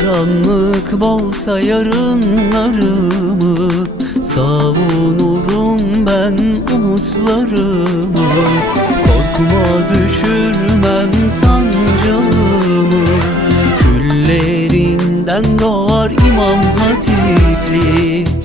Karanlık bolsa yarınlarımı Savunurum ben umutlarımı. Korkuma düşürmem sancağımı Küllerinden doğar imam hatipli